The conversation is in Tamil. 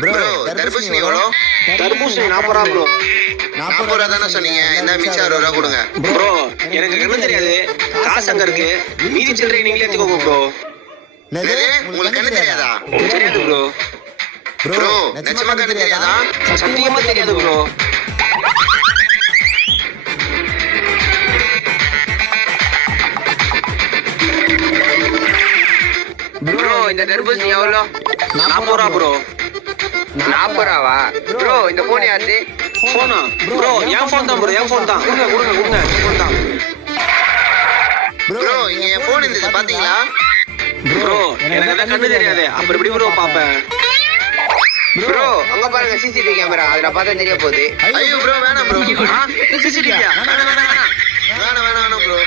ப்ரோ தர்பூசணி எவ்வளோ? தர்பூசணி 40 ரூபா ப்ரோ. 40 ரூபா தானே சொன்னீங்க? என்ன மிச்சம் 60 ரூபா கொடுங்க. ப்ரோ எனக்கு கண்ணு தெரியாது, காசு அங்க இருக்கு, மீதி சில்லறை நீங்களே எடுத்துக்கோங்க ப்ரோ. உங்களுக்கு கண்ணு தெரியாதா? தெரியாது ப்ரோ. ப்ரோ நிச்சயமா கண்ணு தெரியாதா? சத்தியமா தெரியாது ப்ரோ. ப்ரோ இந்த தர்பூசணி எவ்வளோ? 40 ரூபா ப்ரோ. 40 ரூபாவா? ப்ரோ இந்த போன் யாரு? போனா ப்ரோ? என் போன் தான் ப்ரோ, என் போன் தான். கொடுங்க கொடுங்க கொடுங்க, என் போன் தான். ப்ரோ இங்க என் போன் இருந்தது பாத்தீங்களா? ப்ரோ எனக்கு அதான் கண்ணு தெரியாது, அப்புறம் எப்படி ப்ரோ பாப்பேன்? ப்ரோ அங்க பாருங்க சிசிடிவி கேமரா, அதுல பார்த்தா தெரிய போகுது. ஐயோ ப்ரோ வேணாம் ப்ரோ. சிசிடிவியா? வேணாம் ப்ரோ.